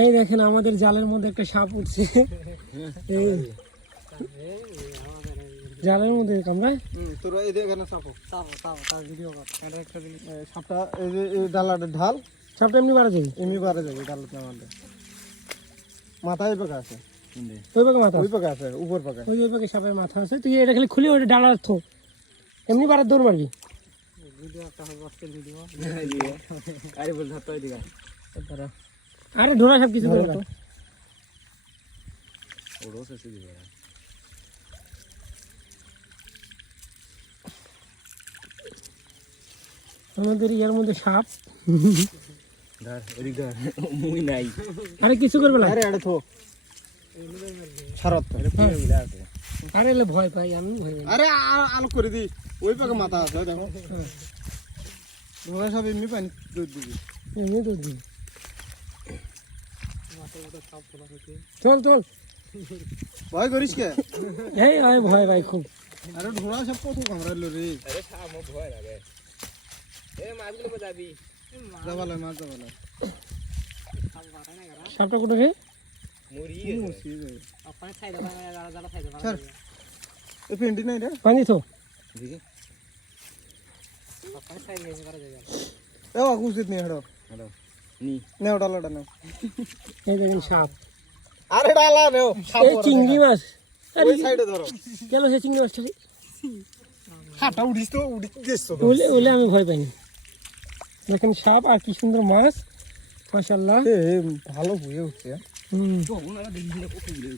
এই দেখেন আমাদের জালের মধ্যে একটা সাপ উঠছে। এই জালের মধ্যে কামড়ায়। তোরা এই দেখে না সাপো তার ভিডিও কর। এটা একটা সাপটা এই যে এই ডালাটা ঢাল, সাপটা এমনি বাড়া যাবে, এমনি বাড়ে যাবে ডালাতে আমাদের মাথায় পাকা আছে, ওই পাকে মাথা, ওই পাকা আছে, উপর পাকা। ওই পাকে সাপের মাথা আছে। তুই এটা খালি খুলে ওটা ডালার থো, এমনি বাড়ার দৌড় মারবি। ভিডিও একটা হবে আজকের ভিডিও। আরে বল ধরতে ওই দিকে। আরে ধরা সব কিছু করে না। ওড়ো শেষে দিবে। আমাদের ইয়ার মধ্যে সাপ। ধর ওই ধর মুই নাই। আরে কিছু করবে না। আরে আরে থো শরৎ এটা পুরো মিলে আছে। আরে এলে ভয় পাই, আমি ভয় পাই। আরে আলো করে দি, ওই পাকে মাথা আছে দেখো। ধরা সব এমনি পানি দুধ দিবি। এমনি তো দিই। চল চল, ভয় করিস কে? এই আমি ভয় পাই খুব। আরে ঢোড়া সব কত কামড়াইলো রে। আরে সাপ ভয় লাগে। এ মাছগুলো যাবি। যাবালে মাছ যাবালে। সাপটা কোথায়? মুড়ি মুসি যাবে। আপনি সাইডে বাংলা যারা সাইডে স্যার এই পেন্টি নাই রে। পানি তো দেখি আপনি সাইডে গেছে করা যায়। এ ওকে উচিত নেই হড়ো। হ্যালো নি নেও ডালাটা নেও। এই দেখেন সাপ। আরে ডালা নেও। এই চিংড়ি মাছ। আরে ওই সাইডে ধরো। কেন সে চিংড়ি মাছটা? হাটা উড়িস তো উড়িস দিছো। ওলে ওলে আমি ভয় পাইনি। দেখেন সাপ আর কি সুন্দর মাছ, মাশাআল্লাহ। এ ভালো হয়ে উঠছে। হুম। তো ওনারা দেখি না কত গুলো